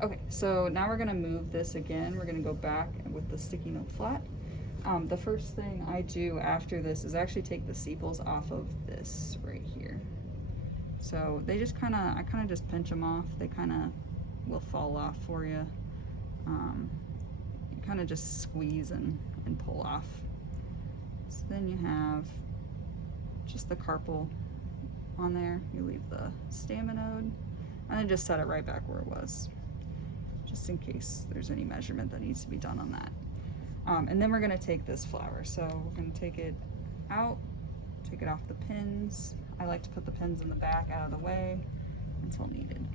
Okay, so now we're gonna move this again. We're gonna go back with the sticky note flat. The first thing I do after this is actually take the sepals off of this right here. So they just I kind of just pinch them off. They kind of will fall off for you. You kind of just squeeze and pull off. So then you have just the carpal on there. You leave the staminode and then just set it right back where it was, just in case there's any measurement that needs to be done on that. And then we're gonna take this flower. So we're gonna take it out, take it off the pins. I like to put the pins in the back out of the way until needed.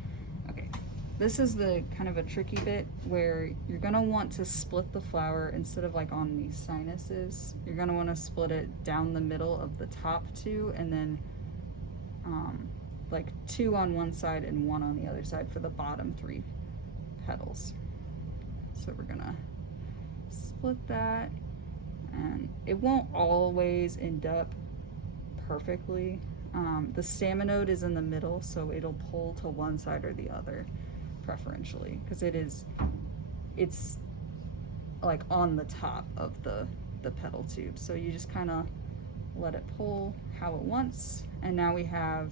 Okay, this is the kind of a tricky bit where you're gonna want to split the flower instead of like on these sinuses. You're gonna wanna split it down the middle of the top two and then like 2 on one side and 1 on the other side for the bottom 3 petals. So we're gonna split that, and it won't always end up perfectly. The staminode is in the middle, so it'll pull to one side or the other preferentially, because it's like on the top of the petal tube. So you just kind of let it pull how it wants, and now we have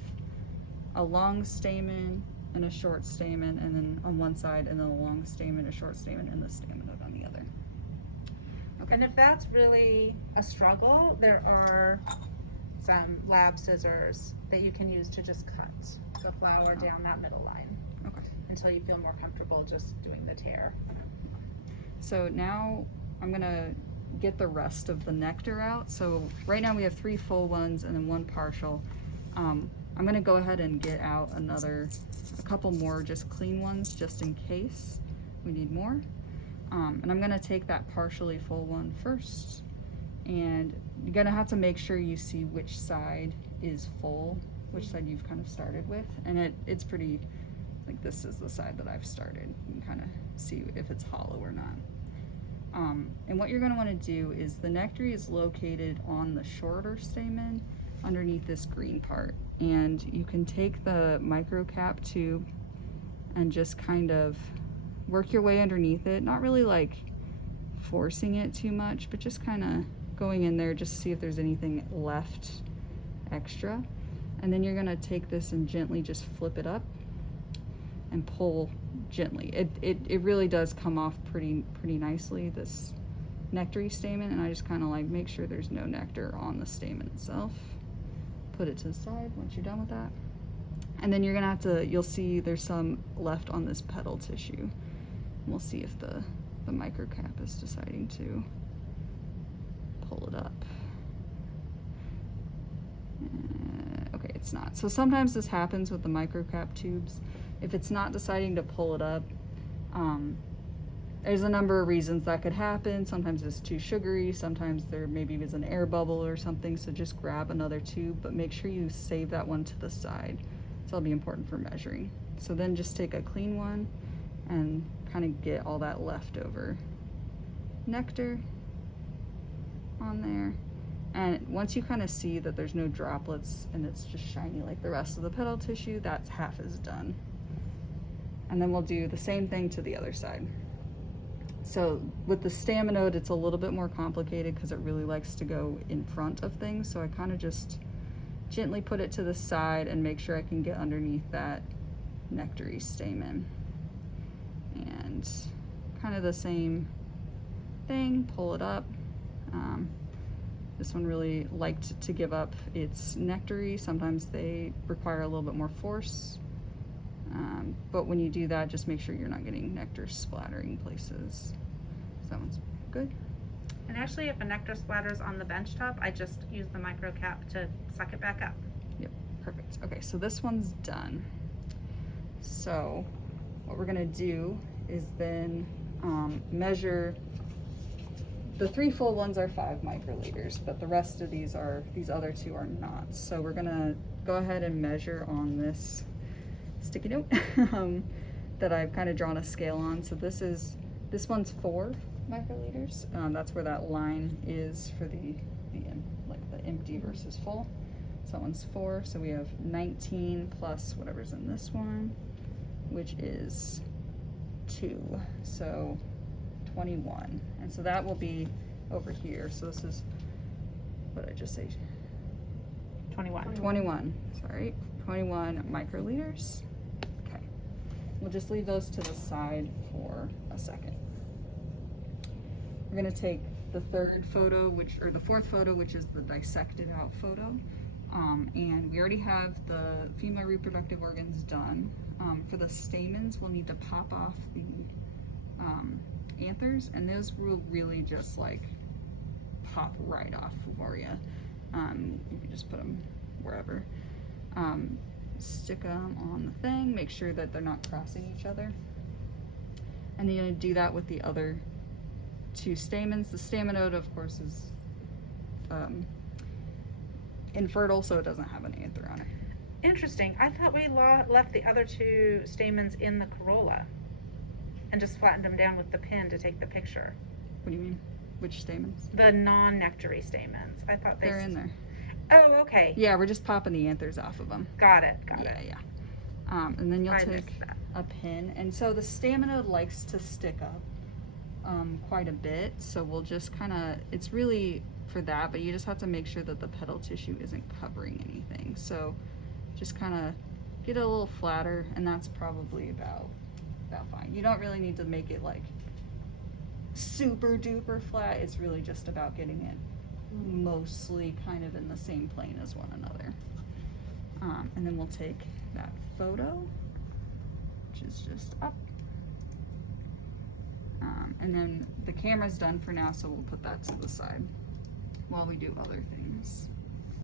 a long stamen and a short stamen, and then on one side, and then a long stamen, a short stamen, and the staminode on the other. Okay. And if that's really a struggle, there are some lab scissors that you can use to just cut the flower down that middle line. Okay. Until you feel more comfortable just doing the tear. So now I'm gonna get the rest of the nectar out. So right now we have 3 full ones and then 1 partial. I'm gonna go ahead and get out a couple more just clean ones just in case we need more. And I'm gonna take that partially full one first, and you're gonna have to make sure you see which side is full, which side you've kind of started with, and it's pretty, like this is the side that I've started. You can kind of see if it's hollow or not. And what you're gonna wanna do is the nectar is located on the shorter stamen underneath this green part, and you can take the microcap tube and just kind of work your way underneath it, not really like forcing it too much, but just kind of going in there just to see if there's anything left extra. And then you're gonna take this and gently just flip it up and pull gently. It really does come off pretty nicely, this nectary stamen, and I just kind of like make sure there's no nectar on the stamen itself. Put it to the side once you're done with that. And then you're gonna have to, you'll see there's some left on this petal tissue. We'll see if the microcap is deciding to pull it up. Okay, it's not. So sometimes this happens with the microcap tubes. If it's not deciding to pull it up, there's a number of reasons that could happen. Sometimes it's too sugary, sometimes there maybe is an air bubble or something, so just grab another tube, but make sure you save that one to the side. So it'll be important for measuring. So then just take a clean one and kind of get all that leftover nectar on there. And once you kind of see that there's no droplets and it's just shiny like the rest of the petal tissue, that's half is done. And then we'll do the same thing to the other side. So with the staminode, it's a little bit more complicated because it really likes to go in front of things. So I kind of just gently put it to the side and make sure I can get underneath that nectary stamen. And kind of the same thing, pull it up. This one really liked to give up its nectary. Sometimes they require a little bit more force. But when you do that, just make sure you're not getting nectar splattering places. So that one's good. And actually, if a nectar splatters on the bench top, I just use the microcap to suck it back up. Yep, perfect. Okay, so this one's done. So what we're gonna do is then measure. The 3 full ones are 5 microliters, but the rest of these other 2 are not. So we're gonna go ahead and measure on this sticky note that I've kind of drawn a scale on. So this one's 4 microliters. That's where that line is for the empty versus full. So that one's 4. So we have 19 plus whatever's in this one, which is 2, so 21. And so that will be over here. So this is, what did I just say? 21. 21, sorry, 21 microliters. Okay, we'll just leave those to the side for a second. We're gonna take the third photo, or the fourth photo, which is the dissected out photo. And we already have the female reproductive organs done. For the stamens, we'll need to pop off the anthers, and those will really just like pop right off for you. You can just put them wherever. Stick them on the thing, make sure that they're not crossing each other. And then you're gonna do that with the other 2 stamens. The staminode, of course, is infertile, so it doesn't have an anther on it. Interesting. I thought we left the other 2 stamens in the corolla and just flattened them down with the pin to take the picture. What do you mean? Which stamens? The non-nectary stamens. I thought They're in there. Oh, okay. Yeah, we're just popping the anthers off of them. Got it. Yeah. And then you'll I take missed that. a pin, and so the staminode likes to stick up quite a bit, so we'll just kind of, it's really for that, but you just have to make sure that the petal tissue isn't covering anything. So just kind of get it a little flatter, and that's probably about fine. You don't really need to make it like super duper flat. It's really just about getting it mostly kind of in the same plane as one another. And then we'll take that photo, which is just up. And then the camera's done for now, so we'll put that to the side while we do other things.